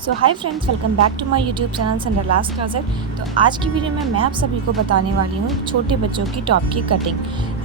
So hi friends, welcome back to my YouTube channel Cinderella's closet. तो आज की video में मैं आप सभी को बताने वाली हूँ छोटे बच्चों की टॉप की कटिंग।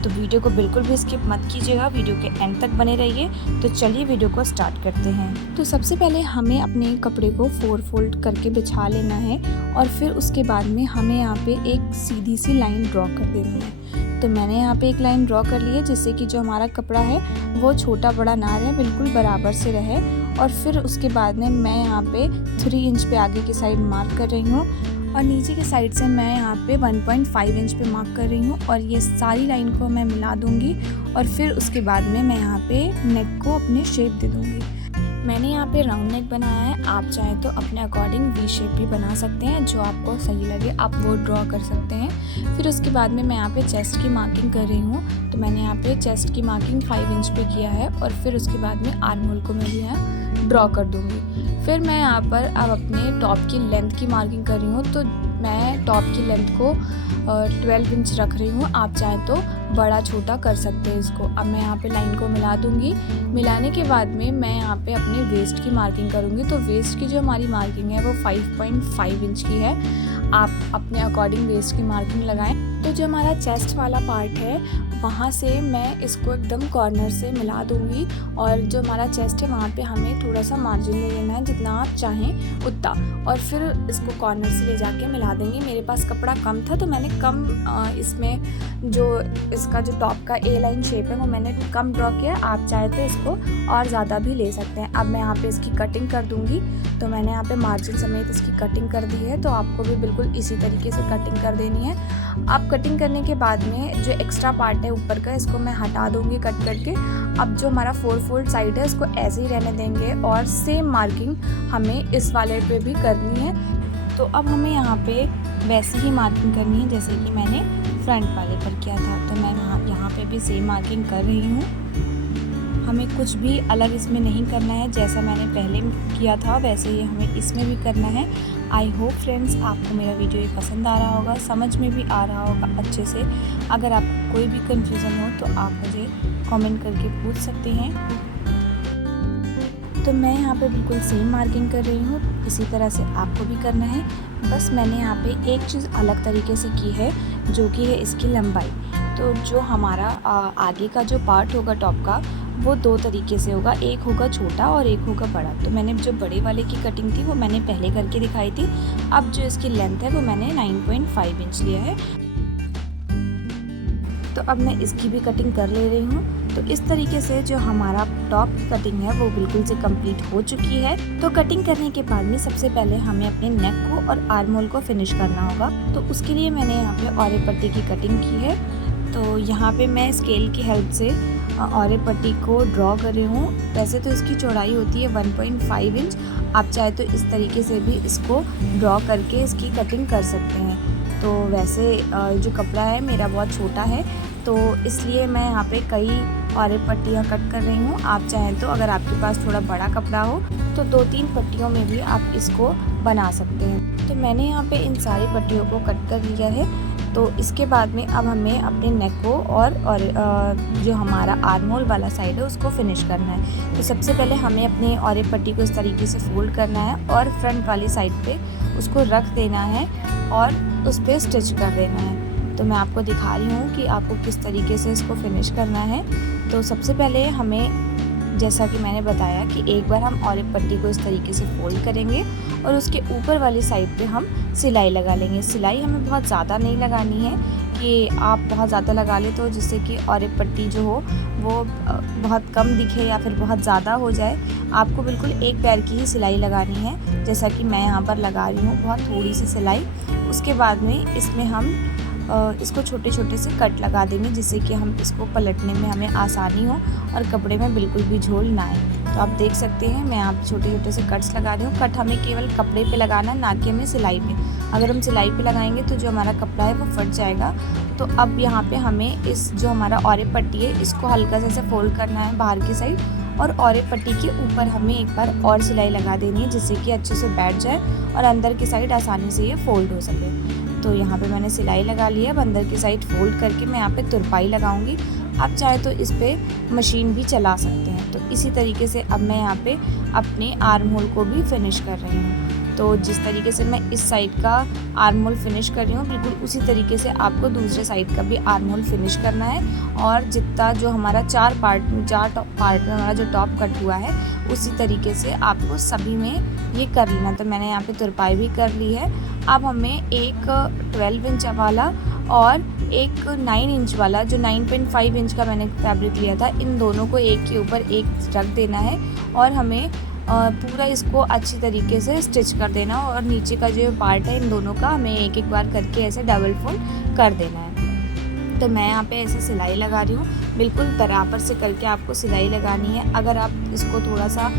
तो वीडियो को बिल्कुल भी स्किप मत कीजिएगा, वीडियो के एंड तक बने रहिए। तो चलिए वीडियो को स्टार्ट करते हैं। तो सबसे पहले हमें अपने कपड़े को 4 फोल्ड करके बिछा लेना है और फिर उसके बाद में हमें यहाँ पे एक सीधी सी लाइन ड्रॉ कर देनी है। तो मैंने यहाँ पे एक लाइन ड्रॉ कर ली है जिससे कि जो हमारा कपड़ा है वो छोटा बड़ा ना रहे, बिल्कुल बराबर से रहे। और फिर उसके बाद में मैं यहाँ पे 3 इंच पे आगे की साइड मार्क कर रही हूँ और नीचे की साइड से मैं यहाँ पे 1.5 इंच पे मार्क कर रही हूँ और ये सारी लाइन को मैं मिला दूँगी और फिर उसके बाद में मैं यहाँ पे नेक को अपने शेप दे दूँगी। मैंने यहाँ पे राउंड नेक बनाया है, आप चाहें तो अपने अकॉर्डिंग वी शेप भी बना सकते हैं, जो आपको सही लगे आप वो ड्रॉ कर सकते हैं। फिर उसके बाद में मैं यहाँ पे चेस्ट की मार्किंग कर रही हूँ। तो मैंने यहाँ पे चेस्ट की मार्किंग 5 इंच पे किया है और फिर उसके बाद में आर्म होल को मैं यहाँ ड्रॉ कर दूँगी। फिर मैं यहाँ पर अब अपने टॉप की लेंथ की मार्किंग कर रही हूँ। तो मैं टॉप की लेंथ को 12 इंच रख रही हूँ, आप चाहें तो बड़ा छोटा कर सकते हैं इसको। अब मैं यहाँ पे लाइन को मिला दूँगी। मिलाने के बाद में मैं यहाँ पे अपने वेस्ट की मार्किंग करूँगी। तो वेस्ट की जो हमारी मार्किंग है वो 5.5 इंच की है, आप अपने अकॉर्डिंग वेस्ट की मार्किंग लगाएं। तो जो हमारा चेस्ट वाला पार्ट है वहाँ से मैं इसको एकदम कॉर्नर से मिला दूँगी और जो हमारा चेस्ट है वहाँ पे हमें थोड़ा सा मार्जिन ले लेना है, जितना आप चाहें उतना, और फिर इसको कॉर्नर से ले जाके मिला देंगे। मेरे पास कपड़ा कम था तो मैंने कम इसमें जो इसका जो टॉप का ए लाइन शेप है वो मैंने कम ड्रॉ किया, आप चाहे तो इसको और ज़्यादा भी ले सकते हैं। अब मैं यहाँ पे इसकी कटिंग कर दूँगी। तो मैंने यहाँ पे मार्जिन समेत इसकी कटिंग कर दी है, तो आपको भी बिल्कुल इसी तरीके से कटिंग कर देनी है। अब कटिंग करने के बाद में जो एक्स्ट्रा पार्ट है ऊपर का, इसको मैं हटा दूँगी कट करके। अब जो हमारा 4 फोल्ड साइड है इसको ऐसे ही रहने देंगे और सेम मार्किंग हमें इस वाले पे भी करनी है। तो अब हमें यहाँ पे वैसी ही मार्किंग करनी है जैसे कि मैंने फ्रंट वाले पर किया था। तो मैं यहाँ पे भी सेम मार्किंग कर रही हूँ। हमें कुछ भी अलग इसमें नहीं करना है, जैसा मैंने पहले किया था वैसे ही हमें इसमें भी करना है। आई होप फ्रेंड्स आपको मेरा वीडियो ये पसंद आ रहा होगा, समझ में भी आ रहा होगा अच्छे से। अगर आपको कोई भी कन्फ्यूज़न हो तो आप मुझे कमेंट करके पूछ सकते हैं। तो मैं यहाँ पे बिल्कुल सेम मार्किंग कर रही हूँ, इसी तरह से आपको भी करना है। बस मैंने यहाँ पे एक चीज़ अलग तरीके से की है जो कि है इसकी लंबाई। तो जो हमारा आगे का जो पार्ट होगा टॉप का वो 2 तरीके से होगा, एक होगा छोटा और एक होगा बड़ा। तो मैंने जो बड़े वाले की कटिंग थी वो मैंने पहले करके दिखाई थी। अब जो इसकी लेंथ है वो मैंने 9.5 इंच लिया है। तो अब मैं इसकी भी कटिंग कर ले रही हूँ। तो इस तरीके से जो हमारा टॉप की कटिंग है वो बिल्कुल से कंप्लीट हो चुकी है। तो कटिंग करने के बाद में सबसे पहले हमें अपने नेक को और आर्म होल को फिनिश करना होगा। तो उसके लिए मैंने यहाँ पे औरे पट्टी की कटिंग की है। तो यहाँ पे मैं स्केल की हेल्प से औरे पट्टी को ड्रॉ कर रही हूँ। वैसे तो इसकी चौड़ाई होती है 1.5 इंच, आप चाहे तो इस तरीके से भी इसको ड्रॉ करके इसकी कटिंग कर सकते हैं। तो वैसे जो कपड़ा है मेरा बहुत छोटा है तो इसलिए मैं यहाँ पे कई औरे पट्टियाँ कट कर रही हूँ। आप चाहें तो अगर आपके पास थोड़ा बड़ा कपड़ा हो तो 2-3 पट्टियों में भी आप इसको बना सकते हैं। तो मैंने यहाँ पे इन सारी पट्टियों को कट कर लिया है। तो इसके बाद में अब हमें अपने नेक को और जो हमारा आर्म होल वाला साइड है उसको फिनिश करना है। तो सबसे पहले हमें अपने औरे पट्टी को इस तरीके से फोल्ड करना है और फ्रंट वाली साइड पे उसको रख देना है और उस पर स्टिच कर देना है। तो मैं आपको दिखा रही हूँ कि आपको किस तरीके से इसको फिनिश करना है। तो सबसे पहले हमें, जैसा कि मैंने बताया कि एक बार हम औरे पट्टी को इस तरीके से फोल्ड करेंगे और उसके ऊपर वाली साइड पे हम सिलाई लगा लेंगे। सिलाई हमें बहुत ज़्यादा नहीं लगानी है कि आप बहुत ज़्यादा लगा ले तो जिससे कि औरे पट्टी जो हो वो बहुत कम दिखे या फिर बहुत ज़्यादा हो जाए। आपको बिल्कुल एक पैर की ही सिलाई लगानी है, जैसा कि मैं यहाँ पर लगा रही हूँ बहुत थोड़ी सी सिलाई। उसके बाद में इसमें हम इसको छोटे छोटे से कट लगा देंगे जिससे कि हम इसको पलटने में हमें आसानी हो और कपड़े में बिल्कुल भी झोल ना आए। तो आप देख सकते हैं मैं यहाँ पे छोटे छोटे से कट्स लगा रही हूँ। कट हमें केवल कपड़े पे लगाना है, ना कि हमें सिलाई पे। अगर हम सिलाई पे लगाएंगे तो जो हमारा कपड़ा है वो फट जाएगा। तो अब यहाँ पे हमें इस जो हमारा औरे पट्टी है इसको हल्का से ऐसे फोल्ड करना है बाहर की साइड और औरे पट्टी के ऊपर हमें एक बार और सिलाई लगा देनी है जिससे कि अच्छे से बैठ जाए और अंदर की साइड आसानी से ये फोल्ड हो सके। तो यहाँ पे मैंने सिलाई लगा ली है। अब अंदर की साइड फोल्ड करके मैं यहाँ पे तुरपाई लगाऊंगी। आप चाहे तो इस पर मशीन भी चला सकते हैं। तो इसी तरीके से अब मैं यहाँ पे अपने आर्म होल को भी फिनिश कर रही हूँ। तो जिस तरीके से मैं इस साइड का आर्म होल फिनिश कर रही हूँ, बिल्कुल उसी तरीके से आपको दूसरे साइड का भी आर्म होल फिनिश करना है। और जितना जो हमारा चार पार्ट में हमारा जो टॉप कट हुआ है, उसी तरीके से आपको सभी में ये कर लेना। तो मैंने यहाँ पे तुरपाई भी कर ली है। अब हमें एक 12 इंच वाला और एक 9 इंच वाला, जो 9.5 इंच का मैंने फैब्रिक लिया था, इन दोनों को एक के ऊपर एक रख देना है और हमें पूरा इसको अच्छी तरीके से स्टिच कर देना। और नीचे का जो पार्ट है इन दोनों का हमें एक एक बार करके ऐसे डबल फोल्ड कर देना है। तो मैं यहाँ पे ऐसे सिलाई लगा रही हूँ, बिल्कुल बराबर से करके आपको सिलाई लगानी है। अगर आप इसको थोड़ा सा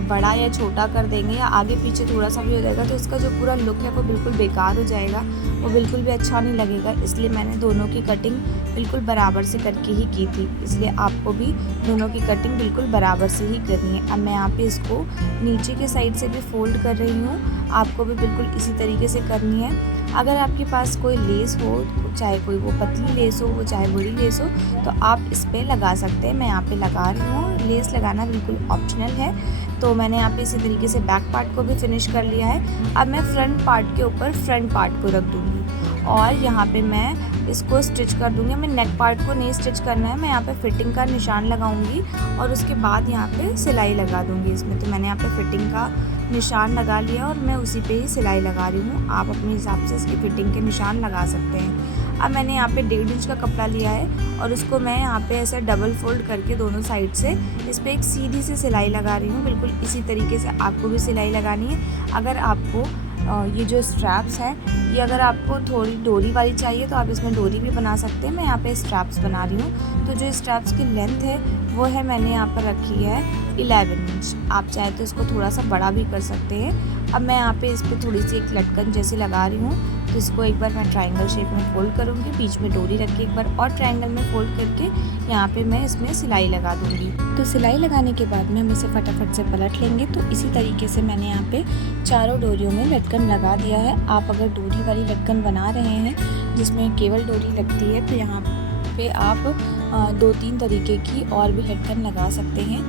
बड़ा या छोटा कर देंगे या आगे पीछे थोड़ा सा भी हो जाएगा, तो इसका जो पूरा लुक है वो बिल्कुल बेकार हो जाएगा, वो बिल्कुल भी अच्छा नहीं लगेगा। इसलिए मैंने दोनों की कटिंग बिल्कुल बराबर से करके ही की थी, इसलिए आपको भी दोनों की कटिंग बिल्कुल बराबर से ही करनी है। अब मैं यहाँ पे इसको नीचे के साइड से भी फोल्ड कर रही हूँ, आपको भी बिल्कुल इसी तरीके से करनी है। अगर आपके पास कोई लेस हो, चाहे कोई वो पतली लेस हो, वो चाहे बड़ी लेस हो, तो आप इस पर लगा सकते हैं। मैं यहाँ पे लगा रही हूँ, लेस लगाना बिल्कुल ऑप्शनल है। तो मैंने यहाँ पे इसी तरीके से बैक पार्ट को भी फिनिश कर लिया है। अब मैं फ्रंट पार्ट के ऊपर फ्रंट पार्ट को रख दूँगी और यहाँ पे मैं इसको स्टिच कर दूँगी। मैं नेक पार्ट को नहीं स्टिच करना है, मैं यहाँ पे फिटिंग का निशान लगाऊंगी और उसके बाद यहाँ पे सिलाई लगा दूँगी इसमें। तो मैंने यहाँ पे फिटिंग का निशान लगा लिया और मैं उसी पे ही सिलाई लगा रही हूँ। आप अपने हिसाब से इसकी फिटिंग के निशान लगा सकते हैं। अब मैंने यहाँ पे 1.5 इंच का कपड़ा लिया है और उसको मैं यहाँ पे ऐसे डबल फोल्ड करके दोनों साइड से इस पर एक सीधी सी सिलाई लगा रही हूँ। बिल्कुल इसी तरीके से आपको भी सिलाई लगानी है। अगर आपको ये जो स्ट्रैप्स हैं, ये अगर आपको थोड़ी डोरी वाली चाहिए तो आप इसमें डोरी भी बना सकते हैं। मैं यहाँ पे स्ट्रैप्स बना रही हूँ। तो जो स्ट्रैप्स की लेंथ है वो है, मैंने यहाँ पर रखी है 11 इंच। आप चाहे तो इसको थोड़ा सा बड़ा भी कर सकते हैं। अब मैं यहाँ पे इस पर थोड़ी सी एक लटकन जैसी लगा रही हूँ। तो इसको एक बार मैं ट्रायंगल शेप में फोल्ड करूँगी, बीच में डोरी रख के एक बार और ट्रायंगल में फोल्ड करके यहाँ पे मैं इसमें सिलाई लगा दूँगी। तो सिलाई लगाने के बाद में हम इसे फटाफट से पलट लेंगे। तो इसी तरीके से मैंने यहाँ पे चारों डोरियों में लटकन लगा दिया है। आप अगर डोरी वाली लटकन बना रहे हैं जिसमें केवल डोरी लगती है, तो यहाँ पे आप 2-3 तरीके की और भी लटकन लगा सकते हैं।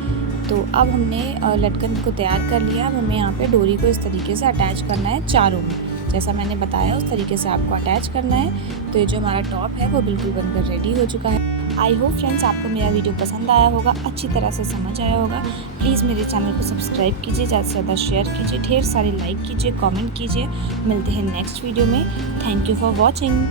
तो अब हमने लटकन को तैयार कर लिया। अब हमें यहाँ पे डोरी को इस तरीके से अटैच करना है चारों में, जैसा मैंने बताया उस तरीके से आपको अटैच करना है। तो ये जो हमारा टॉप है वो बिल्कुल बनकर रेडी हो चुका है। आई होप फ्रेंड्स आपको मेरा वीडियो पसंद आया होगा, अच्छी तरह से समझ आया होगा। प्लीज़ मेरे चैनल को सब्सक्राइब कीजिए, ज़्यादा से ज़्यादा शेयर कीजिए, ढेर सारे लाइक कीजिए, कमेंट कीजिए। मिलते हैं नेक्स्ट वीडियो में। Thank you for watching.